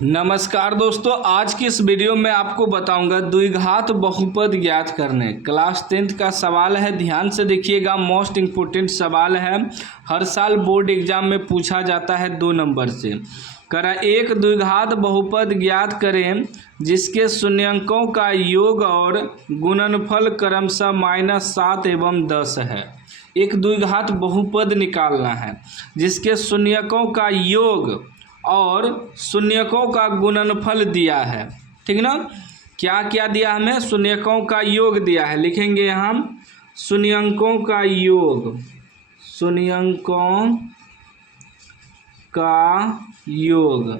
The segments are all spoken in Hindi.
नमस्कार दोस्तों, आज की इस वीडियो में आपको बताऊंगा द्विघात बहुपद ज्ञात करने। क्लास 10th का सवाल है, ध्यान से देखिएगा। मोस्ट इम्पोर्टेंट सवाल है, हर साल बोर्ड एग्जाम में पूछा जाता है 2 नंबर से। करा एक द्विघात बहुपद ज्ञात करें जिसके शून्यंकों का योग और गुणनफल क्रमशः -7 एवं 10 है। एक द्विघात बहुपद निकालना है जिसके शून्यकों का योग और शून्यकों का गुणनफल दिया है, ठीक ना। क्या क्या दिया हमें? शून्यकों का योग दिया है, लिखेंगे यहाँ शून्यकों का योग, शून्यकों का योग,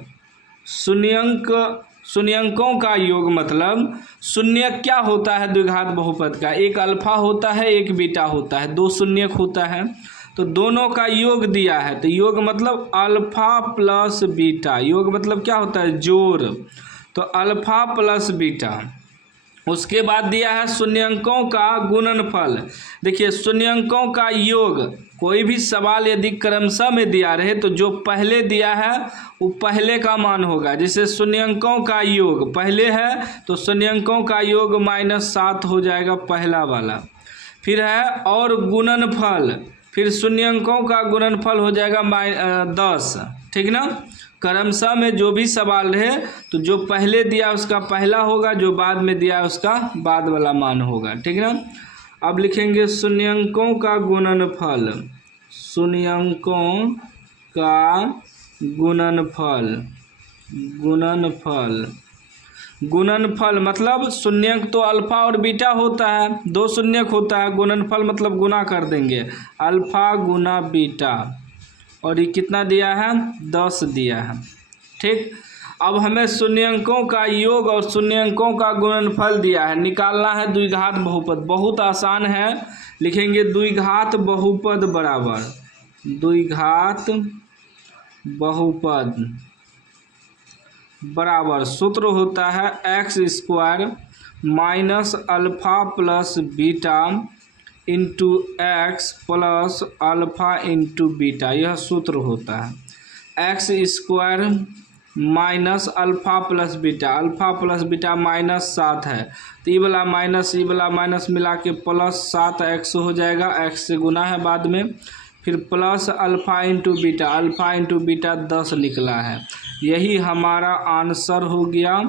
शून्यकों का योग मतलब शून्य क्या होता है द्विघात बहुपद का? एक अल्फा होता है, एक बीटा होता है, 2 शून्यक होता है। तो दोनों का योग दिया है, तो योग मतलब अल्फा प्लस बीटा। योग मतलब क्या होता है? जोड़। तो अल्फा प्लस बीटा। उसके बाद दिया है शून्यंकों का गुणनफल। देखिए, शून्यंकों का योग, कोई भी सवाल यदि क्रमशः में दिया रहे तो जो पहले दिया है वो पहले का मान होगा। जैसे शून्यंकों का योग पहले है तो शून्यंकों का योग -7 हो जाएगा, पहला वाला। फिर है और गुणनफल, फिर शून्यंकों का गुणनफल हो जाएगा 10, ठीक ना। क्रमशः में जो भी सवाल रहे तो जो पहले दिया उसका पहला होगा, जो बाद में दिया उसका बाद वाला मान होगा, ठीक ना। अब लिखेंगे शून्यंकों का गुणनफल, शून्यंकों का गुणनफल, गुणनफल मतलब शून्यक तो अल्फा और बीटा होता है, 2 शून्यक होता है। गुणनफल मतलब गुना कर देंगे, अल्फा गुना बीटा। और ये कितना दिया है? 10 दिया है, ठीक। अब हमें शून्यंकों का योग और शून्यंकों का गुणनफल दिया है, निकालना है द्विघात बहुपद। बहुत आसान है, लिखेंगे द्विघात बहुपद बराबर, द्विघात बहुपद बराबर सूत्र होता है x² minus alpha plus beta into x plus alpha into beta. यह सूत्र होता है x² minus alpha plus beta. Alpha plus beta -7 है, तो ये वाला माइनस मिला के +7x हो जाएगा। x से गुना है बाद में, फिर plus alpha into beta, alpha into beta 10 निकला है। यही हमारा आंसर हो गया,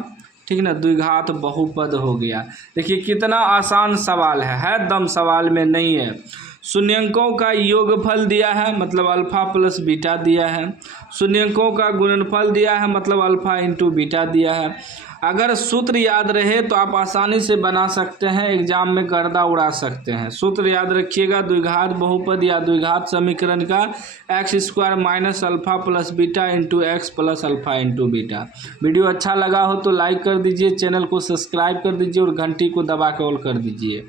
ठीक ना, द्विघात बहुपद हो गया। देखिए कितना आसान सवाल है, दम सवाल में नहीं है। शून्यंकों का योगफल दिया है मतलब अल्फ़ा प्लस बीटा दिया है, शून्यंकों का गुणनफल दिया है मतलब अल्फ़ा इंटू बीटा दिया है। अगर सूत्र याद रहे तो आप आसानी से बना सकते हैं, एग्जाम में गर्दा उड़ा सकते हैं। सूत्र याद रखिएगा द्विघात बहुपद या द्विघात समीकरण का, x² minus alpha plus beta into x plus alpha into beta. Video अच्छा लगा हो तो लाइक कर दीजिए, चैनल को सब्सक्राइब कर दीजिए और घंटी को दबा के ऑल कर दीजिए।